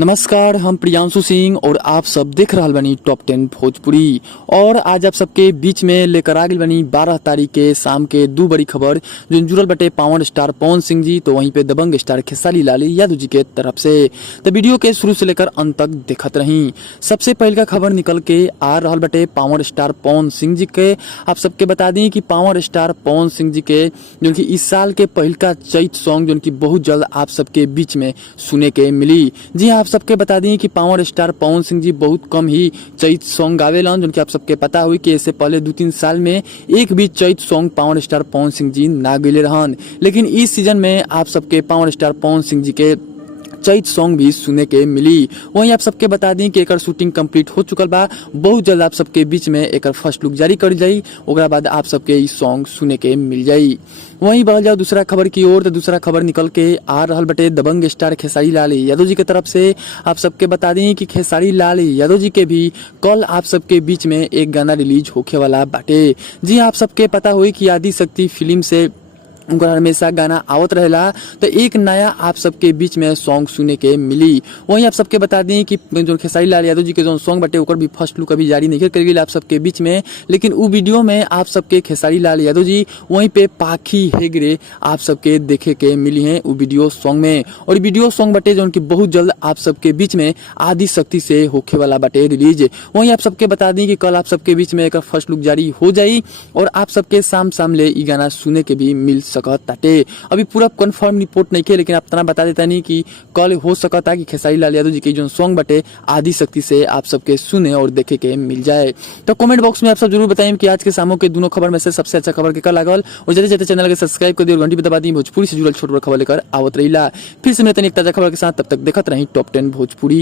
नमस्कार, हम प्रियांशु सिंह और आप सब देख रहल बनी टॉप 10 भोजपुरी। और आज आप सबके बीच में लेकर आ गई बनी 12 तारीख के शाम के 2 बड़ी खबर जो जुड़ल बटे पावर स्टार पवन सिंह जी तो वहीं पे दबंग स्टार खेसारी लाल यादव जी के तरफ से। तो वीडियो के शुरू से लेकर अंत तक देखत रही। सबसे पहले का खबर निकल के आ रहल बटे पावर स्टार पवन सिंह जी के। आप सबके बता दी कि पावर स्टार पवन सिंह जी के जो कि इस साल के पहल का चैत सॉन्ग जो कि बहुत जल्द आप सबके बीच में सुने के मिली। जी हाँ, आप सबके बता दी कि पावर स्टार पवन सिंह जी बहुत कम ही चैत सॉन्ग गावेलन, जो कि आप सबके पता हुई कि इससे पहले 2-3 साल में एक भी चैत song power star Pawan Singh ji ना गईले रहन। लेकिन इस सीजन में आप सबके पावर स्टार पवन सिंह जी के चैत सॉन्ग भी सुने के मिली। वहीं आप सबके बता दी कि एकर शूटिंग कंप्लीट हो चुकल बा। बहुत जल्द आप सबके बीच में एकर फर्स्ट लुक जारी कर जाई, ओकरा बाद आप सबके ई सॉन्ग सुने के मिल जाई। वहीं बढ़ जाओ दूसरा खबर की ओर। तो दूसरा खबर निकल के आ रहल बटे दबंग स्टार खेसारी लाल यादव जी के तरफ से। आप सबके बता दी कि खेसारी लाल यादव जी के भी कल आप सबके बीच में एक गाना रिलीज होखे वाला बाटे। जी आप सबके पता हुई कि आदि शक्ति फिल्म से उनका हमेशा गाना आवत रहेला, तो एक नया आप सबके बीच में सॉन्ग सुने के मिली। वहीं आप सबके बता दी कि जो खेसारी लाल यादव जी के जो सॉन्ग बटे ओकर भी फर्स्ट लुक अभी जारी नहीं कर गई आप सबके बीच में। लेकिन वो वीडियो में आप सबके खेसारी लाल यादव जी वहीं पे पाखी हेगरे आप सबके देखे के मिली हैं वो वीडियो सॉन्ग में। और वीडियो सॉन्ग बटे जो उनकी बहुत जल्द आप सबके बीच में आदि शक्ति से होखे वाला बटे रिलीज। वहीं आप सबके बता दी कि कल आप सबके बीच में एक फर्स्ट लुक जारी हो जाई और आप सबके सामने ये गाना सुने के भी मिल ताटे। अभी पूरा कंफर्म रिपोर्ट नहीं के, लेकिन आप तना बता देता नहीं कि कल हो सकता कि खेसारी लाल यादव जी के जो सॉन्ग बटे आदि शक्ति से आप सबके सुने और देखे के मिल जाए। तो कमेंट बॉक्स में आप सब जरूर बताएं कि आज के शामों के दोनों खबर में से सबसे अच्छा खबर के लागल। और जल्दी जल्दी चैनल के सब्सक्राइब कर दिए और घंटी भी दबा दी। भोजपुरी से जुड़ल छोट बड़ खबर लेकर आवत रहीला। फिर से मिलते हैं एक ताजा खबर के साथ, तब तक देखत रही टॉप 10 भोजपुरी।